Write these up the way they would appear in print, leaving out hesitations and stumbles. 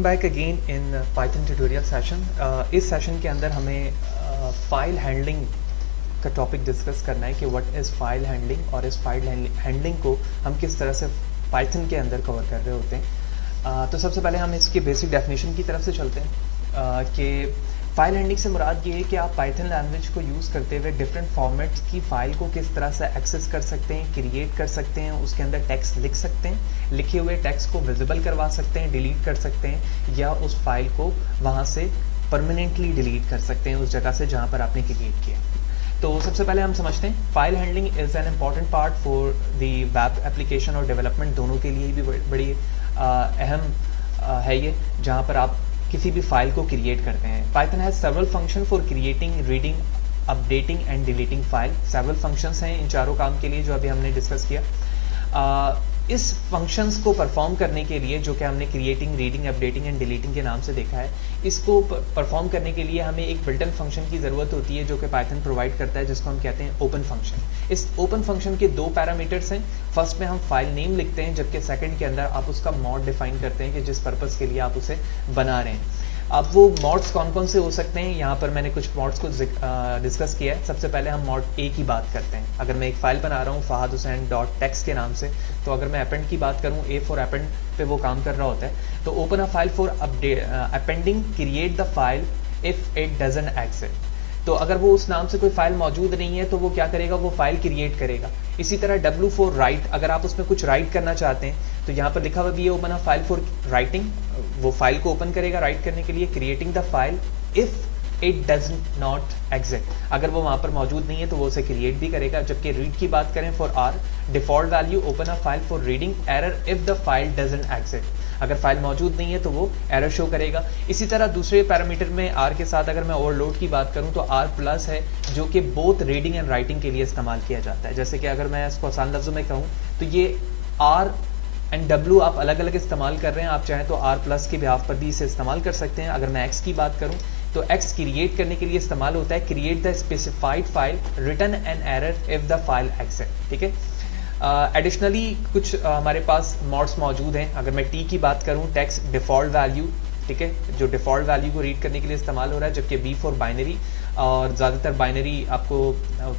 Back again in Python tutorial session. इस session के अंदर हमें फाइल हैंडलिंग का टॉपिक डिस्कस करना है कि व्हाट इज़ फाइल हैंडलिंग और इस फाइल हैंडलिंग को हम किस तरह से पाइथन के अंदर कवर कर रहे होते हैं। तो सबसे पहले हम इसकी बेसिक डेफिनेशन की तरफ से चलते हैं कि फाइल हैंडलिंग से मुराद ये है कि आप पाइथन लैंग्वेज को यूज़ करते हुए डिफरेंट फॉर्मेट्स की फ़ाइल को किस तरह से एक्सेस कर सकते हैं, क्रिएट कर सकते हैं, उसके अंदर टेक्स्ट लिख सकते हैं, लिखे हुए टेक्स्ट को विजिबल करवा सकते हैं, डिलीट कर सकते हैं, या उस फाइल को वहाँ से परमानेंटली डिलीट कर सकते हैं उस जगह से जहाँ पर आपने क्रिएट किया। तो सबसे पहले हम समझते हैं file handling is an important part for the web application और डेवलपमेंट दोनों के लिए भी बड़ी अहम है ये, जहाँ पर आप किसी भी फाइल को क्रिएट करते हैं। Python has several function for creating, reading, updating and deleting file. Several functions हैं इन चारों काम के लिए जो अभी हमने डिस्कस किया। इस फंक्शंस को परफॉर्म करने के लिए, जो कि हमने creating, reading, updating and deleting के नाम से देखा है, इसको परफॉर्म करने के लिए हमें एक बिल्ट इन फंक्शन की ज़रूरत होती है जो कि पाइथन प्रोवाइड करता है, जिसको हम कहते हैं ओपन फंक्शन। इस ओपन फंक्शन के दो पैरामीटर्स हैं। फर्स्ट में हम फाइल नेम लिखते हैं, जबकि सेकंड के अंदर आप उसका मॉड डिफाइन करते हैं कि जिस पर्पज़ के लिए आप उसे बना रहे हैं। अब वो मॉड्स कौन कौन से हो सकते हैं, यहाँ पर मैंने कुछ मॉड्स को डिस्कस किया है। सबसे पहले हम मॉड ए की बात करते हैं। अगर मैं एक फ़ाइल बना रहा हूँ फहद हुसैन डॉट टेक्स्ट के नाम से, तो अगर मैं अपेंड की बात करूँ, ए फॉर अपेंड पे वो काम कर रहा होता है। तो open a file for appending, create the file if it doesn't exist. तो अगर वो उस नाम से कोई फाइल मौजूद नहीं है तो वो क्या करेगा, वो फाइल क्रिएट करेगा। इसी तरह W फॉर राइट, अगर आप उसमें कुछ राइट करना चाहते हैं तो यहाँ पर लिखा हुआ भी है open a file for writing, वो फाइल को ओपन करेगा राइट करने के लिए। Creating the file if it does not exist, अगर वो वहाँ पर मौजूद नहीं है तो वो उसे क्रिएट भी करेगा। जबकि रीड की बात करें for R, default value open a file for reading error if the file doesn't exist, अगर फाइल मौजूद नहीं है तो वो एरर शो करेगा। इसी तरह दूसरे पैरामीटर में आर के साथ अगर मैं ओवरलोड की बात करूं तो आर प्लस है, जो कि बोथ रीडिंग एंड राइटिंग के लिए इस्तेमाल किया जाता है। जैसे कि अगर मैं इसको आसान लफ्ज़ों में कहूं तो ये आर एंड डब्ल्यू आप अलग अलग इस्तेमाल कर रहे हैं, आप चाहें तो आर प्लस के बिहाफ पर भी इसे इस्तेमाल कर सकते हैं। अगर मैं एक्स की बात करूँ तो एक्स क्रिएट करने के लिए इस्तेमाल होता है, create the specified file, return an error if the file exist. ठीक है। एडिशनली कुछ हमारे पास मॉड्स मौजूद हैं। अगर मैं टी की बात करूं, टेक्स्ट डिफ़ॉल्ट वैल्यू, ठीक है, जो डिफ़ॉल्ट वैल्यू को रीड करने के लिए इस्तेमाल हो रहा है। जबकि बी फॉर बाइनरी, और ज़्यादातर बाइनरी आपको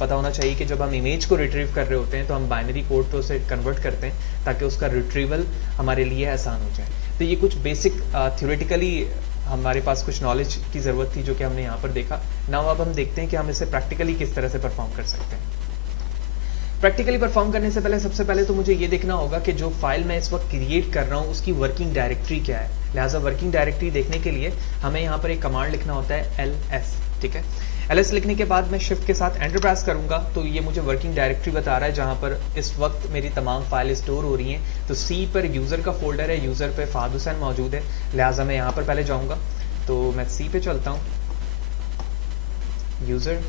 पता होना चाहिए कि जब हम इमेज को रिट्रीव कर रहे होते हैं तो हम बाइनरी कोड पे उसे कन्वर्ट करते हैं ताकि उसका रिट्रीवल हमारे लिए आसान हो जाए। तो ये कुछ बेसिक थ्योरेटिकली हमारे पास कुछ नॉलेज की ज़रूरत थी जो कि हमने यहाँ पर देखा। नाउ अब हम देखते हैं कि हम इसे प्रैक्टिकली किस तरह से परफॉर्म कर सकते हैं। प्रैक्टिकली परफॉर्म करने से पहले सबसे पहले तो मुझे ये देखना होगा कि जो फाइल मैं इस वक्त क्रिएट कर रहा हूँ उसकी वर्किंग डायरेक्टरी क्या है। लिहाजा वर्किंग डायरेक्टरी देखने के लिए हमें यहाँ पर एक कमांड लिखना होता है ls। ठीक है, ls लिखने के बाद मैं शिफ्ट के साथ एंटर प्रेस करूँगा तो ये मुझे वर्किंग डायरेक्टरी बता रहा है जहाँ पर इस वक्त मेरी तमाम फाइल स्टोर हो रही हैं। तो C पर यूज़र का फोल्डर है, यूज़र पे फहद हुसैन मौजूद है, लिहाजा मैं यहाँ पर पहले जाऊँगा। तो मैं C पे चलता हूँ, यूज़र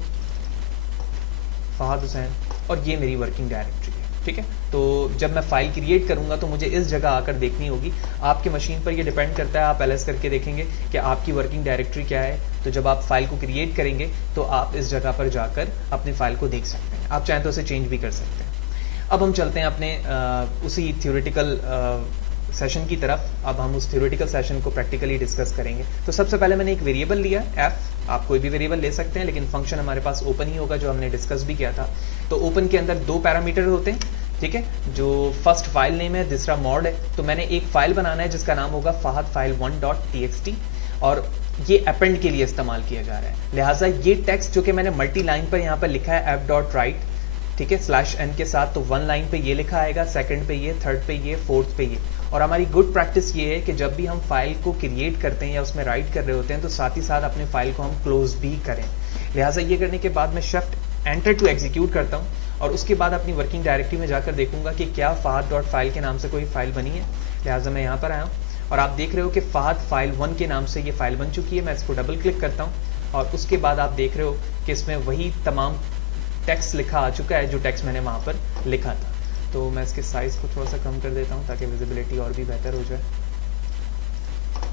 फहद हुसैन, और ये मेरी वर्किंग डायरेक्टरी है। ठीक है, तो जब मैं फाइल क्रिएट करूंगा तो मुझे इस जगह आकर देखनी होगी। आपके मशीन पर ये डिपेंड करता है, आप ls करके देखेंगे कि आपकी वर्किंग डायरेक्टरी क्या है। तो जब आप फाइल को क्रिएट करेंगे तो आप इस जगह पर जाकर अपनी फाइल को देख सकते हैं। आप चाहें तो उसे चेंज भी कर सकते हैं। अब हम चलते हैं अपने उसी थ्योरेटिकल सेशन की तरफ। अब हम उस थ्योरेटिकल सेशन को प्रैक्टिकली डिस्कस करेंगे। तो सबसे पहले मैंने एक वेरिएबल लिया f, आप कोई भी वेरिएबल ले सकते हैं लेकिन फंक्शन हमारे पास ओपन ही होगा जो हमने डिस्कस भी किया था। तो ओपन के अंदर दो पैरामीटर होते हैं, ठीक है, जो फर्स्ट फाइल नेम है, दूसरा मॉड है। तो मैंने एक फाइल बनाना है जिसका नाम होगा फहद file1.txt, और ये अपेंड के लिए इस्तेमाल किया जा रहा है। लिहाजा ये टेक्स्ट जो कि मैंने मल्टी लाइन पर यहाँ पर लिखा है f.write, ठीक है, /n के साथ, तो वन लाइन पे ये लिखा आएगा, सेकंड पे ये, थर्ड पे ये, फोर्थ पे ये। और हमारी गुड प्रैक्टिस ये है कि जब भी हम फाइल को क्रिएट करते हैं या उसमें राइट कर रहे होते हैं तो साथ ही साथ अपने फाइल को हम क्लोज भी करें। लिहाजा ये करने के बाद मैं शिफ्ट एंटर टू एग्जीक्यूट करता हूँ और उसके बाद अपनी वर्किंग डायरेक्टरी में जाकर देखूंगा कि क्या fahad.file के नाम से कोई फाइल बनी है। लिहाजा मैं यहाँ पर आया हूँ और आप देख रहे हो कि fahad file1 के नाम से ये फाइल बन चुकी है। मैं इसको डबल क्लिक करता हूँ और उसके बाद आप देख रहे हो कि इसमें वही तमाम टेक्स्ट लिखा आ चुका है जो टेक्स्ट मैंने वहाँ पर लिखा था। तो मैं इसके साइज़ को थोड़ा सा कम कर देता हूँ ताकि विजिबिलिटी और भी बेहतर हो जाए।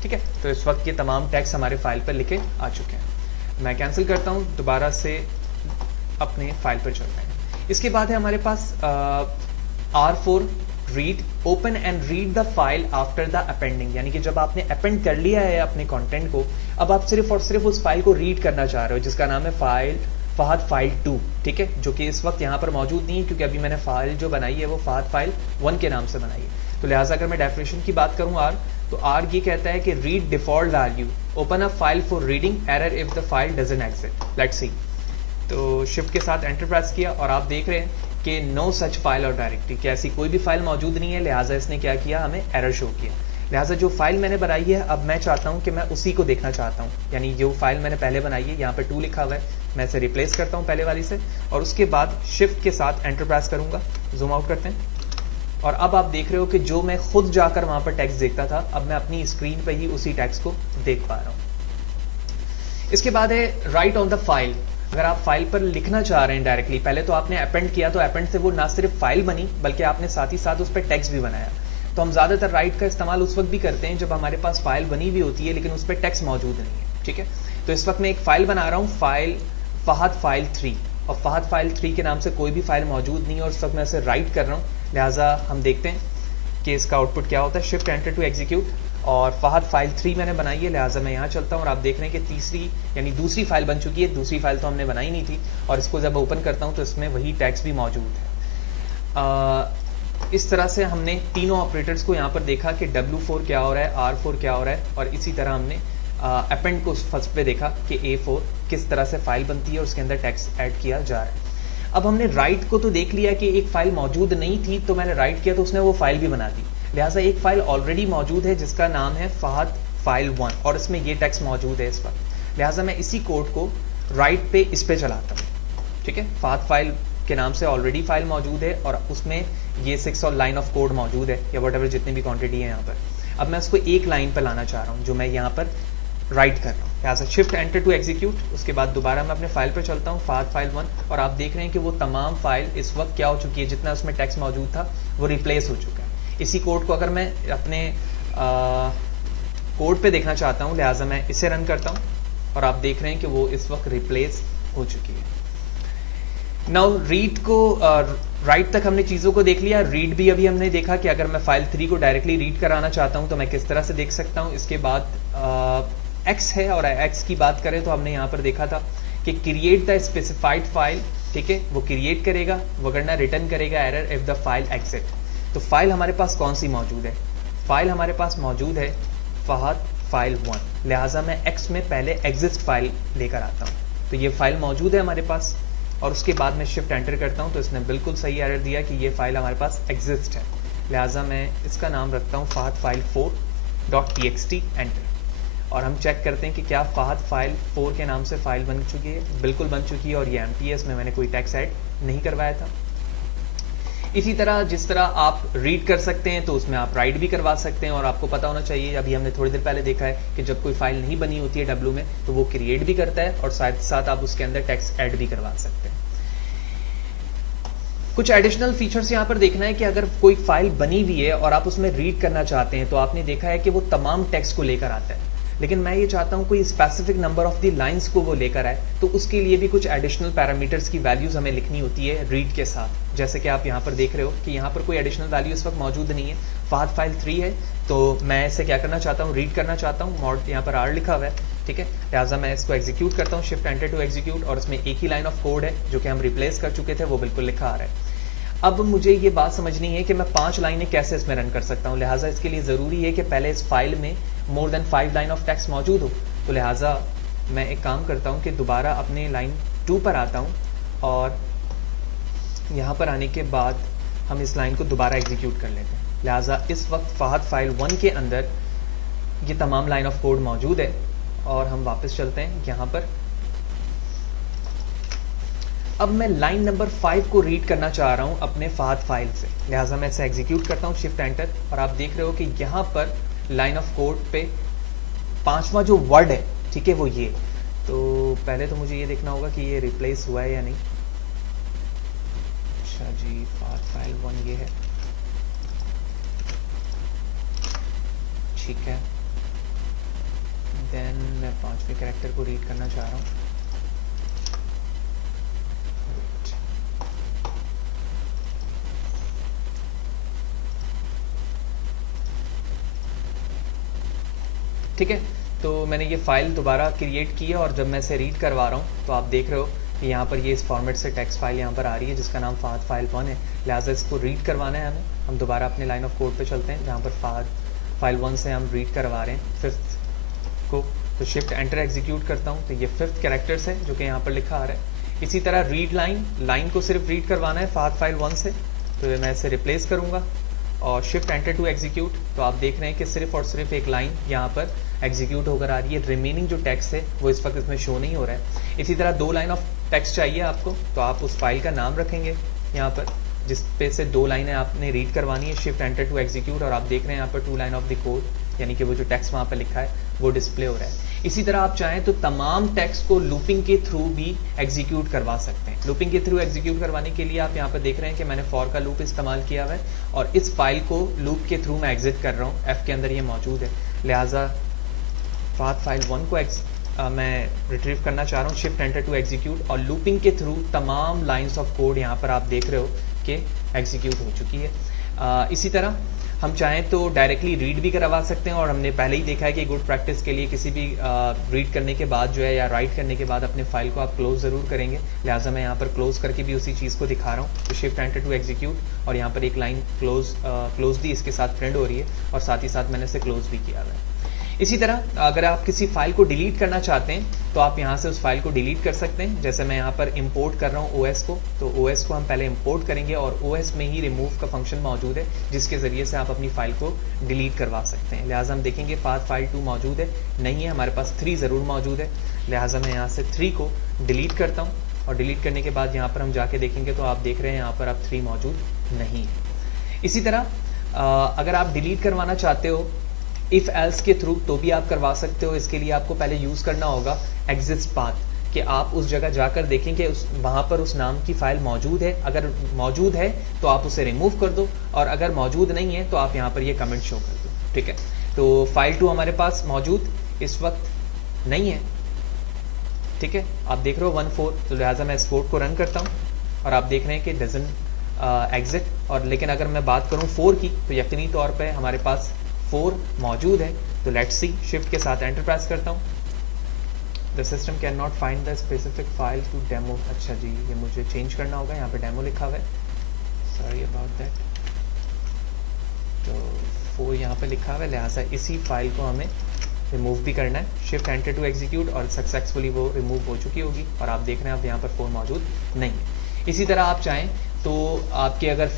ठीक है, तो इस वक्त ये तमाम टेक्स्ट हमारे फाइल पर लिखे आ चुके हैं। मैं कैंसिल करता हूँ, दोबारा से अपने फाइल पर चलते हैं। इसके बाद है हमारे पास R4 read open and read the file after the appending, यानी कि जब आपने अपेंड कर लिया है अपने कंटेंट को, अब आप सिर्फ और सिर्फ उस फाइल को रीड करना चाह रहे हो जिसका नाम है फहद फाइल 2, ठीक है, जो कि इस वक्त यहाँ पर मौजूद नहीं है क्योंकि अभी मैंने फाइल जो बनाई है वो फहद फाइल 1 के नाम से बनाई है। तो लिहाजा अगर मैं डेफिनेशन की बात करूँ आर, तो आर ये कहता है कि read default value, open a file for reading, error if the file doesn't exist. Let's see. तो शिफ्ट के साथ एंटर प्रेस किया और आप देख रहे हैं कि नो सच फाइल और डायरेक्टरी, कि ऐसी कोई भी फाइल मौजूद नहीं है, लिहाजा इसने क्या किया, हमें एरर शो किया। लिहाजा जो फाइल मैंने बनाई है अब मैं चाहता हूं कि मैं उसी को देखना चाहता हूं, यानी जो फाइल मैंने पहले बनाई है, यहाँ पे 2 लिखा हुआ है, मैं इसे रिप्लेस करता हूं पहले वाली से और उसके बाद शिफ्ट के साथ एंटर प्रेस करूंगा। जूम आउट करते हैं और अब आप देख रहे हो कि जो मैं खुद जाकर वहां पर टेक्स्ट देखता था, अब मैं अपनी स्क्रीन पर ही उसी टेक्स्ट को देख पा रहा हूं। इसके बाद है राइट ऑन द फाइल। अगर आप फाइल पर लिखना चाह रहे हैं डायरेक्टली, पहले तो आपने अपेंड किया, तो अपेंड से वो ना सिर्फ फाइल बनी बल्कि आपने साथ ही साथ उस पर टेक्स्ट भी बनाया। तो हम ज़्यादातर राइट का इस्तेमाल उस वक्त भी करते हैं जब हमारे पास फाइल बनी हुई होती है लेकिन उस पर टेक्स्ट मौजूद नहीं है, ठीक है। तो इस वक्त मैं एक फाइल बना रहा हूँ, फहद फाइल 3, और फहद फाइल 3 के नाम से कोई भी फाइल मौजूद नहीं है और उस वक्त मैं इसे राइट कर रहा हूँ। लिहाजा हम देखते हैं कि इसका आउटपुट क्या होता है। शिफ्ट एंटर टू एग्जीक्यूट, और फहद फाइल 3 मैंने बनाई है, लिहाजा मैं यहाँ चलता हूँ और आप देख रहे हैं कि तीसरी यानी दूसरी फाइल बन चुकी है। दूसरी फाइल तो हमने बनाई नहीं थी और इसको जब ओपन करता हूँ तो इसमें वही टेक्स्ट भी मौजूद है। इस तरह से हमने तीनों ऑपरेटर्स को यहाँ पर देखा कि W4 क्या हो रहा है, R4 क्या हो रहा है, और इसी तरह हमने अपेंड को फर्स्ट पे देखा कि A4 किस तरह से फाइल बनती है और उसके अंदर टेक्स्ट ऐड किया जा रहा है। अब हमने राइट को तो देख लिया कि एक फाइल मौजूद नहीं थी, तो मैंने राइट किया तो उसने वो फाइल भी बना दी। लिहाजा एक फाइल ऑलरेडी मौजूद है जिसका नाम है फहद फाइल 1 और इसमें ये टेक्स्ट मौजूद है इस वक्त। लिहाजा मैं इसी कोड को राइट पे इस पे चलाता हूँ, ठीक है। फहद फाइल के नाम से ऑलरेडी फाइल मौजूद है और उसमें ये 6 और लाइन ऑफ कोड मौजूद है या वट एवर जितनी भी क्वांटिटी है यहाँ पर। अब मैं उसको एक लाइन पर लाना चाह रहा हूँ जो मैं यहाँ पर राइट कर रहा हूँ। लिहाजा शिफ्ट एंटर टू एग्जीक्यूट, उसके बाद दोबारा मैं अपने फाइल पर चलता हूँ, फहद फाइल 1, और आप देख रहे हैं कि वो तमाम फाइल इस वक्त क्या हो चुकी है, जितना उसमें टेक्स्ट मौजूद था वो रिप्लेस हो चुका है। इसी कोड को अगर मैं अपने कोड पे देखना चाहता हूँ, लिहाजा मैं इसे रन करता हूँ और आप देख रहे हैं कि वो इस वक्त रिप्लेस हो चुकी है। नाउ रीड को राइट तक हमने चीज़ों को देख लिया। रीड भी अभी हमने देखा कि अगर मैं फाइल 3 को डायरेक्टली रीड कराना चाहता हूँ तो मैं किस तरह से देख सकता हूँ। इसके बाद एक्स है, और एक्स की बात करें तो हमने यहाँ पर देखा था कि क्रिएट द स्पेसिफाइड फाइल, ठीक है, वो क्रिएट करेगा, वगरना रिटर्न करेगा error if the file exit. तो फाइल हमारे पास कौन सी मौजूद है? फाइल हमारे पास मौजूद है फहद फाइल 1, लिहाजा मैं एक्स में पहले एग्जिस्ट फाइल लेकर आता हूँ। तो ये फाइल मौजूद है हमारे पास और उसके बाद मैं शिफ्ट एंटर करता हूँ तो इसने बिल्कुल सही एरर दिया कि ये फाइल हमारे पास एग्जिस्ट है। लिहाजा मैं इसका नाम रखता हूँ फहद फाइल 4.txt, एंटर, और हम चेक करते हैं कि क्या फहद फाइल 4 के नाम से फाइल बन चुकी है। बिल्कुल बन चुकी है और ये एम्प्टी है, इसमें मैंने कोई टेक्स्ट ऐड नहीं करवाया था। इसी तरह जिस तरह आप रीड कर सकते हैं तो उसमें आप राइट भी करवा सकते हैं, और आपको पता होना चाहिए, अभी हमने थोड़ी देर पहले देखा है कि जब कोई फाइल नहीं बनी होती है डब्ल्यू में तो वो क्रिएट भी करता है और साथ साथ आप उसके अंदर टेक्स्ट ऐड भी करवा सकते हैं। कुछ एडिशनल फीचर्स यहाँ पर देखना है कि अगर कोई फाइल बनी हुई है और आप उसमें रीड करना चाहते हैं तो आपने देखा है कि वो तमाम टेक्स्ट को लेकर आता है, लेकिन मैं ये चाहता हूँ कोई specific number of the lines को वो लेकर आए, तो उसके लिए भी कुछ एडिशनल पैरामीटर्स की वैल्यूज हमें लिखनी होती है रीड के साथ। जैसे कि आप यहाँ पर देख रहे हो कि यहाँ पर कोई एडिशनल वैल्यू इस वक्त मौजूद नहीं है। फहद फाइल 3 है तो मैं इसे क्या करना चाहता हूँ, रीड करना चाहता हूँ। मॉड यहाँ पर आर लिखा हुआ है, ठीक है, लिहाजा मैं इसको एग्जीक्यूट करता हूँ, शिफ्ट एंटर टू एग्जीक्यूट, और इसमें एक ही लाइन ऑफ कोड है जो कि हम रिप्लेस कर चुके थे, वो बिल्कुल लिखा आ रहा है। अब मुझे ये बात समझनी है कि मैं 5 लाइनें कैसे इसमें रन कर सकता हूँ। लिहाजा इसके लिए ज़रूरी है कि पहले इस फाइल में more than 5 line of text मौजूद हो। तो लिहाजा मैं एक काम करता हूँ कि दोबारा अपने लाइन 2 पर आता हूँ और यहाँ पर आने के बाद हम इस लाइन को दोबारा एग्जीक्यूट कर लेते हैं। लिहाजा इस वक्त फहद फाइल 1 के अंदर ये तमाम लाइन ऑफ कोड मौजूद है और हम वापस चलते हैं यहाँ पर। अब मैं लाइन नंबर 5 को रीड करना चाह रहा हूँ अपने फहद फाइल से, लिहाजा मैं इसे एग्जीक्यूट करता हूँ, शिफ्ट एंटर, और आप देख रहे हो कि यहाँ पर लाइन ऑफ कोड पे 5वां जो वर्ड है, ठीक है, वो ये। तो पहले तो मुझे ये देखना होगा कि ये रिप्लेस हुआ है या नहीं। अच्छा जी, फहद फाइल 1 ये है, ठीक है। देन मैं 5वें कैरेक्टर को रीड करना चाह रहा हूँ। ठीक है, तो मैंने ये फाइल दोबारा क्रिएट की है और जब मैं इसे रीड करवा रहा हूँ तो आप देख रहे हो कि यहाँ पर ये इस फॉर्मेट से टेक्स्ट फाइल यहाँ पर आ रही है जिसका नाम फाद फाइल 1 है, लिहाजा इसको रीड करवाना है हमें। हम दोबारा अपने लाइन ऑफ कोड पे चलते हैं जहाँ पर फाद फाइल 1 से हम रीड करवा रहे हैं 5th को। तो शिफ्ट एंटर एग्जीक्यूट करता हूँ तो ये 5th कैरेक्टर्स है जो कि यहाँ पर लिखा आ रहा है। इसी तरह रीड लाइन को सिर्फ रीड करवाना है फाद फाइल 1 से, तो मैं इसे रिप्लेस करूँगा और शिफ्ट एंटर टू एग्जीक्यूट। तो आप देख रहे हैं कि सिर्फ और सिर्फ एक लाइन यहाँ पर एग्जीक्यूट होकर आ रही है, रिमेनिंग जो टेक्स्ट है वो इस वक्त इसमें शो नहीं हो रहा है। इसी तरह 2 लाइन ऑफ टेक्स्ट चाहिए आपको, तो आप उस फाइल का नाम रखेंगे यहाँ पर जिस पे से 2 लाइनें आपने रीड करवानी है। शिफ्ट एंटर टू एग्जीक्यूट और आप देख रहे हैं यहाँ पर 2 लाइन ऑफ द कोड, यानी कि वो जो टेक्स्ट वहाँ पर लिखा है वो डिस्प्ले हो रहा है। इसी तरह आप चाहें तो तमाम टेक्स्ट को लूपिंग के थ्रू भी एग्जीक्यूट करवा सकते हैं। लूपिंग के थ्रू एग्जीक्यूट करवाने के लिए आप यहाँ पर देख रहे हैं कि मैंने फॉर का लूप इस्तेमाल किया हुआ है और इस फाइल को लूप के थ्रू मैं एग्जिट कर रहा हूँ, एफ के अंदर ये मौजूद है। लिहाजा फाद फाइल 1 को मैं रिट्रीव करना चाह रहा हूँ, शिफ्ट एंटर टू एग्जीक्यूट और लूपिंग के थ्रू तमाम लाइन्स ऑफ कोड यहाँ पर आप देख रहे हो कि एग्जीक्यूट हो चुकी है। इसी तरह हम चाहें तो डायरेक्टली रीड भी करवा सकते हैं और हमने पहले ही देखा है कि गुड प्रैक्टिस के लिए किसी भी रीड करने के बाद जो है या राइट करने के बाद अपने फाइल को आप क्लोज ज़रूर करेंगे। लिहाजा मैं यहाँ पर क्लोज करके भी उसी चीज़ को दिखा रहा हूँ। तो शिफ्ट एंटर टू एग्जीक्यूट और यहाँ पर एक लाइन क्लोज दी इसके साथ प्रिंट हो रही है और साथ ही साथ मैंने इसे क्लोज भी किया है। इसी तरह अगर आप किसी फाइल को डिलीट करना चाहते हैं तो आप यहाँ से उस फाइल को डिलीट कर सकते हैं। जैसे मैं यहाँ पर इंपोर्ट कर रहा हूँ ओएस को, तो ओएस को हम पहले इंपोर्ट करेंगे और ओएस में ही रिमूव का फंक्शन मौजूद है जिसके ज़रिए से आप अपनी फाइल को डिलीट करवा सकते हैं। लिहाजा हम देखेंगे फाद फाइल 2 मौजूद है, नहीं है, हमारे पास 3 ज़रूर मौजूद है। लिहाजा मैं यहाँ से 3 को डिलीट करता हूँ और डिलीट करने के बाद यहाँ पर हम जाके देखेंगे तो आप देख रहे हैं यहाँ पर अब 3 मौजूद नहीं है। इसी तरह अगर आप डिलीट करवाना चाहते हो इफ़ एल्स के थ्रू तो भी आप करवा सकते हो। इसके लिए आपको पहले यूज़ करना होगा एग्जिस्ट पाथ, कि आप उस जगह जाकर देखें कि वहाँ पर उस नाम की फ़ाइल मौजूद है। अगर मौजूद है तो आप उसे रिमूव कर दो और अगर मौजूद नहीं है तो आप यहाँ पर ये कमेंट शो कर दो। ठीक है, तो फाइल 2 हमारे पास मौजूद इस वक्त नहीं है। ठीक है, आप देख रहे हो 1.4, तो लिहाजा मैं इस कोड को रन करता हूँ और आप देख रहे हैं कि डजन एग्जिट। और लेकिन अगर मैं बात करूँ 4 की तो यकीनी तौर पर हमारे पास 4 मौजूद है। तो लेट्स सी, शिफ्ट के साथ एंटर प्रेस करता हूँ। The system cannot find the specific file to demo. अच्छा जी, ये मुझे चेंज करना होगा, यहाँ पे डेमो लिखा हुआ है, सॉरी अबाउट दैट। तो 4 यहाँ पे लिखा हुआ है, लिहाजा इसी फाइल को हमें रिमूव भी करना है। शिफ्ट एंटर टू एग्जीक्यूट और सक्सेसफुली वो रिमूव हो चुकी होगी और आप देख रहे हैं अब यहाँ पर 4 मौजूद नहीं है। इसी तरह आप चाहें तो आपके अगर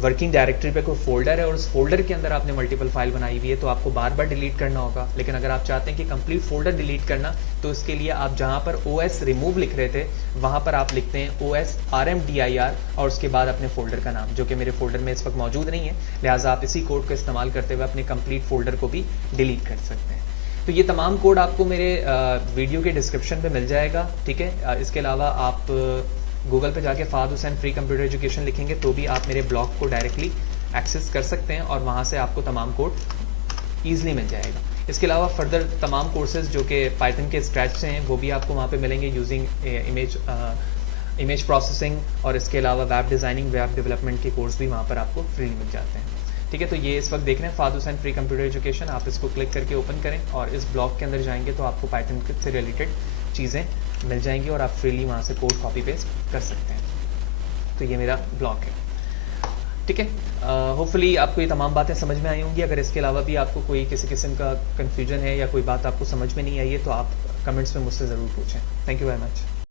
वर्किंग डायरेक्टरी पे कोई फोल्डर है और उस फोल्डर के अंदर आपने मल्टीपल फाइल बनाई हुई है तो आपको बार बार डिलीट करना होगा। लेकिन अगर आप चाहते हैं कि कंप्लीट फोल्डर डिलीट करना, तो इसके लिए आप जहां पर OS रिमूव लिख रहे थे वहां पर आप लिखते हैं OS RMDIR और उसके बाद अपने फोल्डर का नाम, जो कि मेरे फोल्डर में इस वक्त मौजूद नहीं है। लिहाजा आप इसी कोड का इस्तेमाल करते हुए अपने कंप्लीट फोल्डर को भी डिलीट कर सकते हैं। तो ये तमाम कोड आपको मेरे वीडियो के डिस्क्रिप्शन पे मिल जाएगा। ठीक है, इसके अलावा आप गूगल पे जाके Fahd Hussain free computer education लिखेंगे तो भी आप मेरे ब्लॉग को डायरेक्टली एक्सेस कर सकते हैं और वहाँ से आपको तमाम कोड ईजिली मिल जाएगा। इसके अलावा फर्दर तमाम कोर्सेज जो कि पाइथन के स्क्रैच से हैं वो भी आपको वहाँ पे मिलेंगे, यूजिंग इमेज प्रोसेसिंग और इसके अलावा वेब डिज़ाइनिंग, वेब डेवलपमेंट के कोर्स भी वहाँ पर आपको फ्री मिल जाते हैं। ठीक है, तो ये इस वक्त देख रहे हैं Fahd Hussain free computer education. आप इसको क्लिक करके ओपन करें और इस ब्लॉग के अंदर जाएंगे तो आपको पाइथन से रिलेटेड चीज़ें मिल जाएंगी और आप फ्रीली वहाँ से कोड कॉपी पेस्ट कर सकते हैं। तो ये मेरा ब्लॉग है। ठीक है, होपफुली आपको ये तमाम बातें समझ में आई होंगी। अगर इसके अलावा भी आपको कोई किसी किस्म का कन्फ्यूजन है या कोई बात आपको समझ में नहीं आई है तो आप कमेंट्स में मुझसे ज़रूर पूछें। Thank you very much.